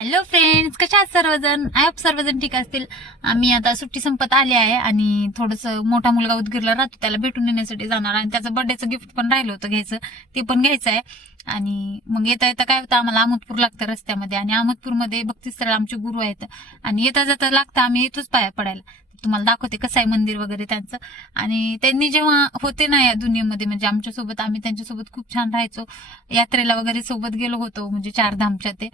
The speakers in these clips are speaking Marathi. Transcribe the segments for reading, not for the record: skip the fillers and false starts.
हॅलो फ्रेंड्स, कशा आहात सर्वजण? आय होप सर्वजण ठीक असतील. आम्ही आता सुट्टी संपत आली आहे आणि थोडंसं मोठा मुलगा उदगीरला राहतो, त्याला भेटून येण्यासाठी जाणार आणि त्याचं बर्थडेचं गिफ्ट पण राहिलं होतं घ्यायचं, ते पण घ्यायचं आहे. आणि मग येता येता काय होतं, आम्हाला अहमदपूर लागतं रस्त्यामध्ये आणि अहमदपूरमध्ये भक्तीस्थळ आमचे गुरु आहेत आणि येता जाता लागतं आम्ही येतोच पाया पडायला. तुम्हाला दाखवते कसं आहे मंदिर वगैरे त्यांचं. आणि त्यांनी जेव्हा होते ना या दुनियेमध्ये, म्हणजे आमच्यासोबत, आम्ही त्यांच्यासोबत खूप छान राहायचो. यात्रेला वगैरे सोबत गेलो होतो, म्हणजे 4 धामच्या ते.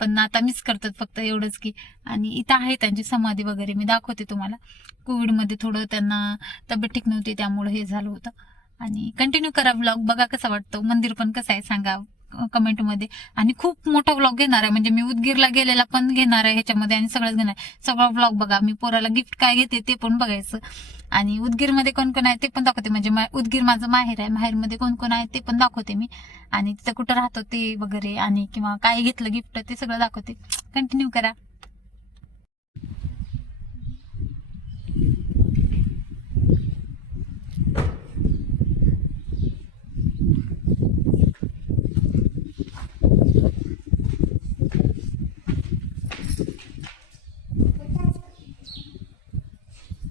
पण आता मिस करतात फक्त एवढंच की. आणि इथं आहे त्यांची समाधी वगैरे, मी दाखवते तुम्हाला. कोविडमध्ये थोडं त्यांना तब्येत ठीक नव्हती, त्यामुळे हे झालं होतं. आणि कंटिन्यू करा व्लॉग, बघा कसा वाटतो, मंदिर पण कसं आहे सांगा कमेंटमध्ये. आणि खूप मोठा व्लॉग घेणार आहे, म्हणजे मी उदगीरला गेलेला पण घेणार आहे ह्याच्यामध्ये आणि सगळंच घेणार आहे. सगळा व्लॉग बघा, मी पोराला गिफ्ट काय घेते ते पण बघायचं. आणि उदगीरमध्ये कोण कोण आहे ते पण दाखवते, म्हणजे उदगीर माझं माहेर आहे, माहेरमध्ये कोण कोण आहे ते पण दाखवते मी. आणि तिथं कुठं राहतो ते वगैरे, आणि किंवा काय घेतलं गिफ्ट ते सगळं दाखवते. कंटिन्यू करा.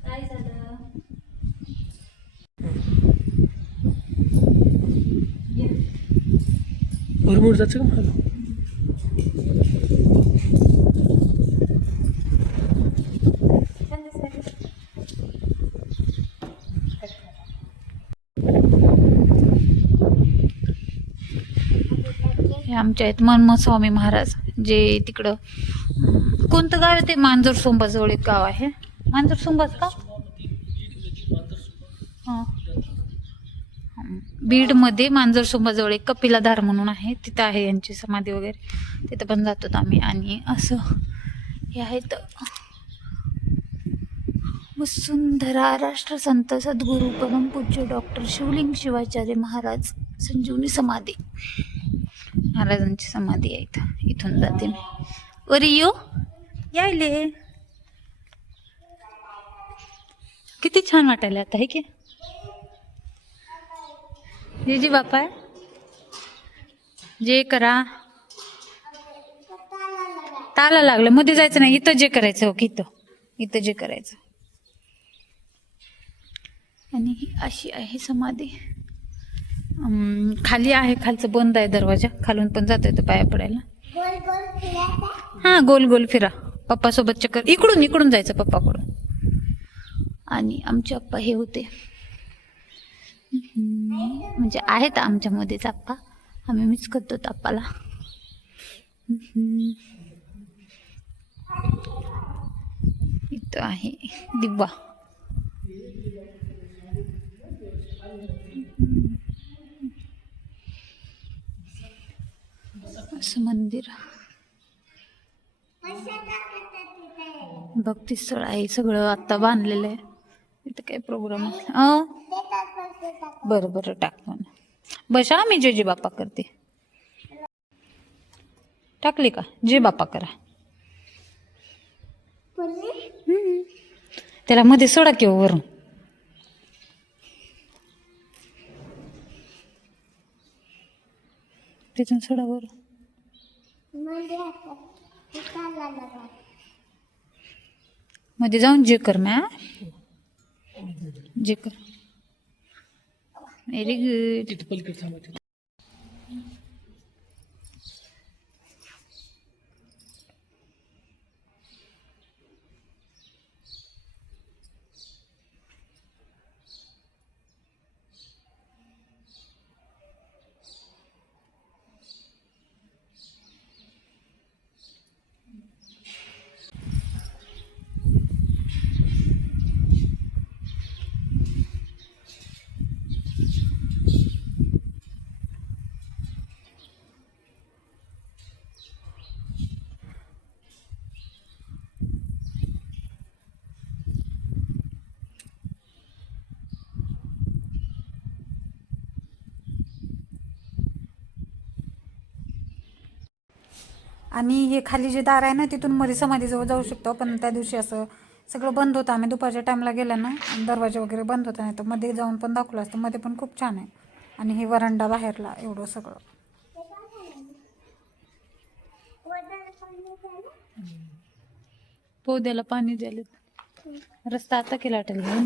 काय झालं? भरपूर जायचं का मला? हे आमच्या आहेत मनमोहन स्वामी महाराज, जे तिकडं कोणतं गाव आहे ते, मांजर सोंबाजवळ एक गाव आहे. मांजर सोंबाच का? हां, बीडमध्ये मांजर सोंबाजवळ एक कपिलाधार म्हणून आहे, तिथं आहे यांची समाधी वगैरे, तिथं पण जातो आम्ही. आणि असं हे आहेत वसुंधरा राष्ट्रसंत सद्गुरू परमपूज्य डॉक्टर शिवलिंग शिवाचार्य महाराज संजीवनी समाधी, महाराजांची समाधी आहे इथं. इथून जाते मी. वरी येऊ यायले, किती छान वाटायला आता आहे की. जे जी बापा आहे, जे करा. ताला लागलं, मध्ये जायचं नाही, इथं जे करायचं. हो, इथं इथं जे करायचं. आणि ही अशी आहे समाधी. खाली आहे, खालचं बंद आहे दरवाजा, खालून पण जाता येतं पाया पडायला. हा, गोल गोल फिरा पप्पा सोबत चक्कर, इकडून इकडून जायचं पप्पाकडून. आणि आमचे आप्पा हे होते, म्हणजे आहेत आमच्यामध्येच आप्पा, आम्ही मिस करतो आप्पाला. इथं आहे दिवा. असं मंदिर, भक्तीस्थळ आहे सगळं, आता बांधलेलं आहे. इथं काय प्रोग्राम असला बरं बरं टाक म्हणा. बस, मी जे जे बाप्पा करते. टाकली का? जे बाप्पा करा. त्याला मध्ये सोडा किंवा वरून. तिथून सोडा वरून. मध्ये जाऊन जे कर मॅ, जे कर. Very good. तिथे पलीकडे थांबायचं. आणि हे खाली जे दार आहे ना, तिथून मध्ये समाधीजवळ जाऊ शकतो. पण त्या दिवशी असं सगळं बंद होतं, आम्ही दुपारच्या टाईमला गेलो ना, दरवाजा वगैरे बंद होता. नाही तर मध्ये जाऊन पण दाखवलं असतं. मध्ये पण खूप छान आहे. आणि हे वरांडा बाहेरला एवढं सगळं. पौद्याला पाणी द्यायला रस्ता आता केला वाटेल ना.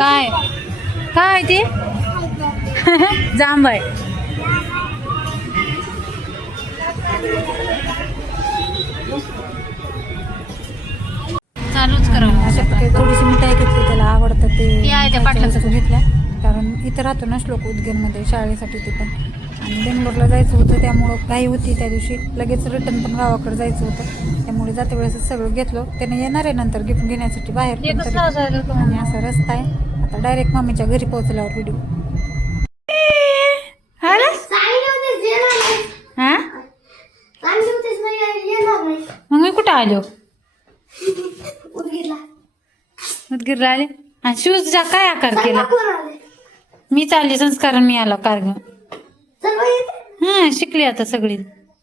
काय काय ते जांभळ चालूच करावं. अशा प्रकारे थोडीशी मिठाई घेतली, त्याला आवडतं ते या त्या पाटलाचं घेतल्या. कारण इथं राहतो ना श्लोक उदगीरमध्ये शाळेसाठी ते पण, आणि बेंगलोरला जायचं होतं त्यामुळं काही होती त्या दिवशी. लगेच रिटर्न पण गावाकडे जायचं होतं, त्यामुळे जाते वेळेस सगळं घेतलं. त्याने येणार आहे नंतर गिफ्ट घेण्यासाठी बाहेर पण तरी. आणि असा रस्ता आहे. आता डायरेक्ट मम्मीच्या घरी पोहोचल्यावर व्हिडिओ. मग मी कुठं आलो? उदगीरला आले. आणि शूजचा काय आकार केला? मी चालली संस्कार, मी आला कार घेऊन. हा शिकली आता सगळी,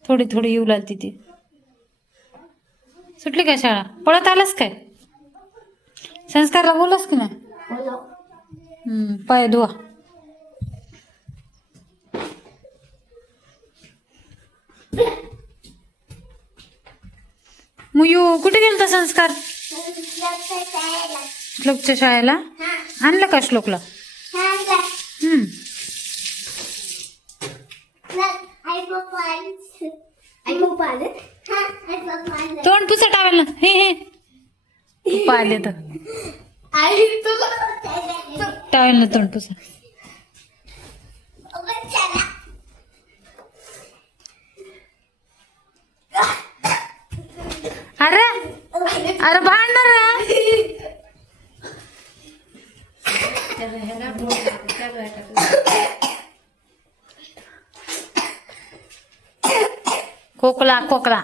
थोडी थोडी येऊ लागली ती. सुटली का शाळा? पळत आलास काय? संस्कारला बोलस की नाही? पाय धुवा. मुयू कुठे गेलता संस्कार? श्लोकच्या शाळेला आणलं का श्लोकला? तोंड पुसा टावेल ना. हे पाहिले तर टावेल ना तोंड पुसा. अरे अरे भांडणार खोकला खोकला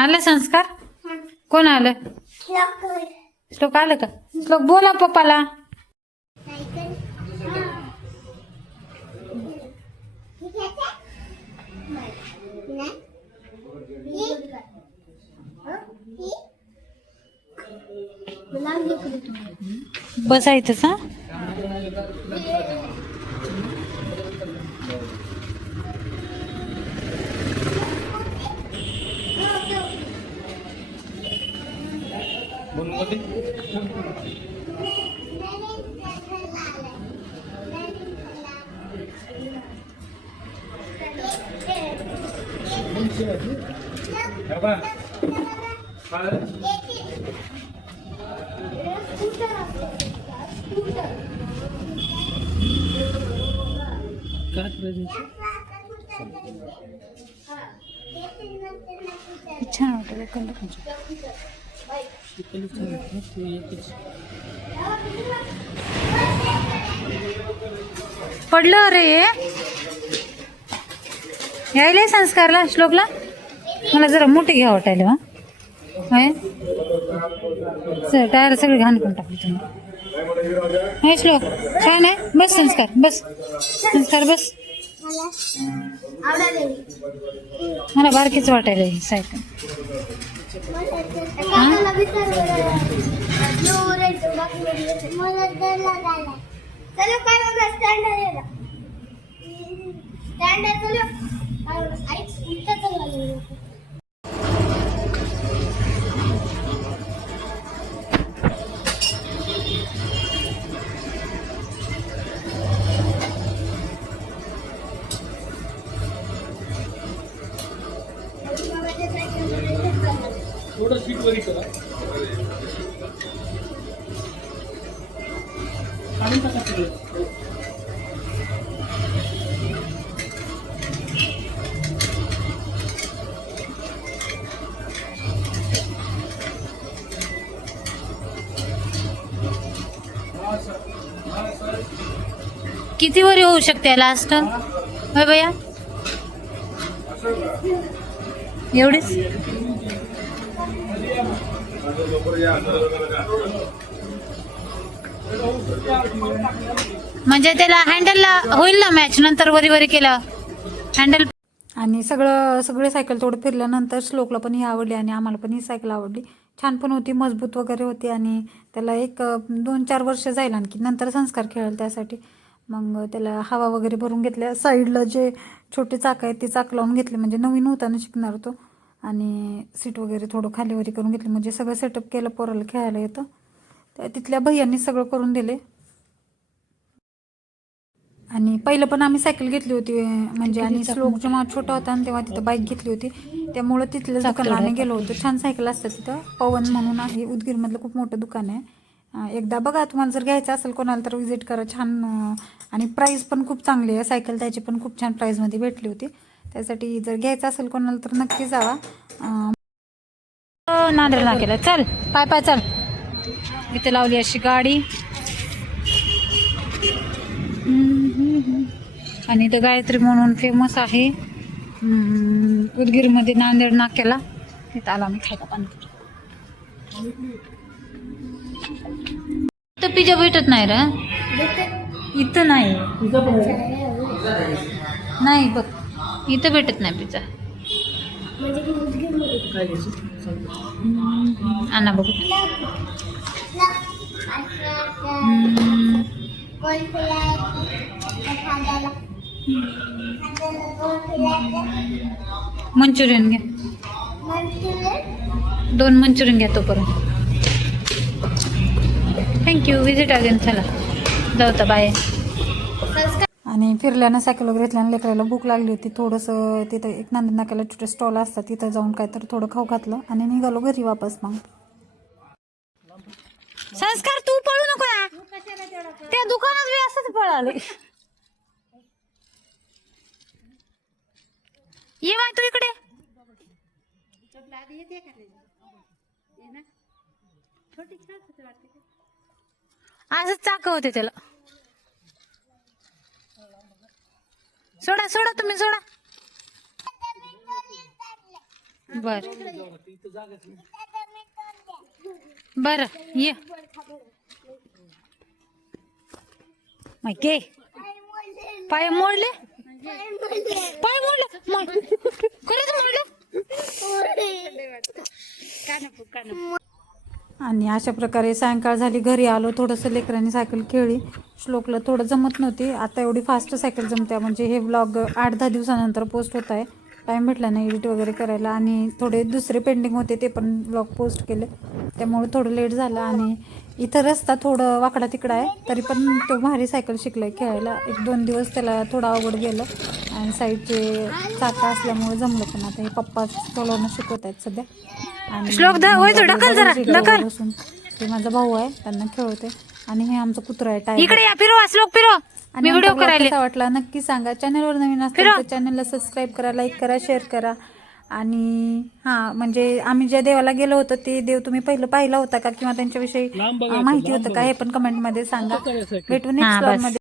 आलं संस्कार. कोण आलं? श्लोक आलं का? श्लोक बोला पप्पाला. बसायचंच हा. छान वाटत. पडलं रे यायला संस्कारला श्लोकला. मला जरा मोठी घ्या वाटायला. टायर सगळे घाण करून टाकले तुम्ही. हे श्लोक छान आहे. बस संस्कार बस. संस्कार बस. मला बारकीच वाटायला ही सायकल. थोडं स्वीट वरी करा. काढून टाका सगळं. किती वरी होऊ शकते लास्ट होय भैया? एवढीच? म्हणजे त्याला हँडलला होईल ना मॅच नंतर वरी वरी केलं हँडल. आणि सगळे सायकल थोडं फिरल्यानंतर श्लोकला पण ही आवडली आणि आम्हाला पण ही सायकल आवडली. छान पण होती, मजबूत वगैरे होती आणि त्याला एक 2-4 वर्ष जाईल आणखी, नंतर संस्कार खेळेल त्यासाठी. मग त्याला हवा वगैरे भरून घेतल्या. साईडला जे छोटे चाक आहेत ते चाक लावून घेतले, म्हणजे नवीन होताना शिकणार तो. आणि सीट वगैरे थोडं खालीवरी करून घेतली, म्हणजे सगळं सेटअप केलं, पोराला खेळायला येतं. तिथल्या भैयांनी सगळं करून दिले. आणि पहिलं पण आम्ही सायकल घेतली होती, म्हणजे आणि श्लोक जेव्हा छोटा होता आणि तेव्हा तिथं बाईक घेतली होती, त्यामुळे तिथल्याच दुकानाला आम्ही गेलो होतो. छान सायकल असतात तिथं. पवन म्हणून आहे, उदगीरमधलं खूप मोठं दुकान आहे. एकदा बघा, तुम्हाला जर घ्यायचं असेल कोणाला तर विजिट करा. छान आणि प्राईस पण खूप चांगली आहे. सायकल त्याची पण खूप छान प्राईसमध्ये भेटली होती. त्यासाठी जर घ्यायचं असेल कोणाला तर नक्की जावा. नांदेड नाक्याला चल, पाय पाय चल. इथे लावली अशी गाडी आणि इथं गायत्री म्हणून फेमस आहे उदगीरमध्ये नांदेड नाक्याला. तिथं आला मी खायला पाणीपुरी. इथं पिझ्झा भेटत नाही रे, इथं नाही. नाही बघ, इथं भेटत नाही पिझ्झा. आणा बघू. मंचुरियन घ्या, 2 मंचुरियन घ्या तोपर्यंत. थँक्यू. Visit again. चला जाऊ तर, बाय. आणि फिरल्यानं सायकल वगैरे घेतल्यानं लेकराला भूक लागली होती. थोडंसं तिथं एक नांदेड नाक्याला छोटे स्टॉल असतात, तिथं जाऊन काय तर थोडं खाऊ घातलं आणि निघालो घरी वापस. मग संस्कार, तू पळू नको ना, त्या दुकानात मी असंच पळाले. ये बाय तू इकडे. असंच चाक होते त्याला. सोडा सोडा, तुम्ही सोडा. बर बर, ये माहिती. पाय मोडले, पाय मोडले, खरंच मोडले. आणि अशा प्रकारे सायंकाळ झाली, घरी आलो. थोडंसं लेकरांनी सायकल खेळली. श्लोकला थोडं जमत नव्हती, आता एवढी फास्ट सायकल जमते. म्हणजे हे व्लॉग 8-10 दिवसानंतर पोस्ट होत आहे. टाईम भेटला नाही एडिट वगैरे करायला आणि थोडे दुसरे पेंडिंग होते, ते पण व्लॉग पोस्ट केले, त्यामुळे थोडं लेट झालं. आणि इथं रस्ता थोडं वाकडा तिकडा आहे, तरी पण तो भारी सायकल शिकलाय खेळायला. 1-2 दिवस त्याला थोडं अवघड गेलं आणि साईडचे चाका असल्यामुळे जमलं. पण आता हे पप्पा चालवणं शिकवत आहेत सध्या. आणि बसून ते माझा भाऊ आहे, त्यांना खेळवते. आणि हे आमचं कुत्रा आहे टायगर. इकडे या, फिरवा श्लोक, फिरवा. आणि व्हिडिओ कसा वाटला नक्की सांगा. चॅनलवर नवीन असेल तर चॅनलला सबस्क्राईब करा, लाईक करा, शेअर करा. आणि हां, म्हणजे आम्ही ज्या देवाला गेलो होतो ते देव तुम्ही पहिलं पाहिला होता का, किंवा त्यांच्याविषयी माहिती होतं का, हे पण कमेंटमध्ये सांगा. भेटू नेक्स्ट व्लॉगमध्ये.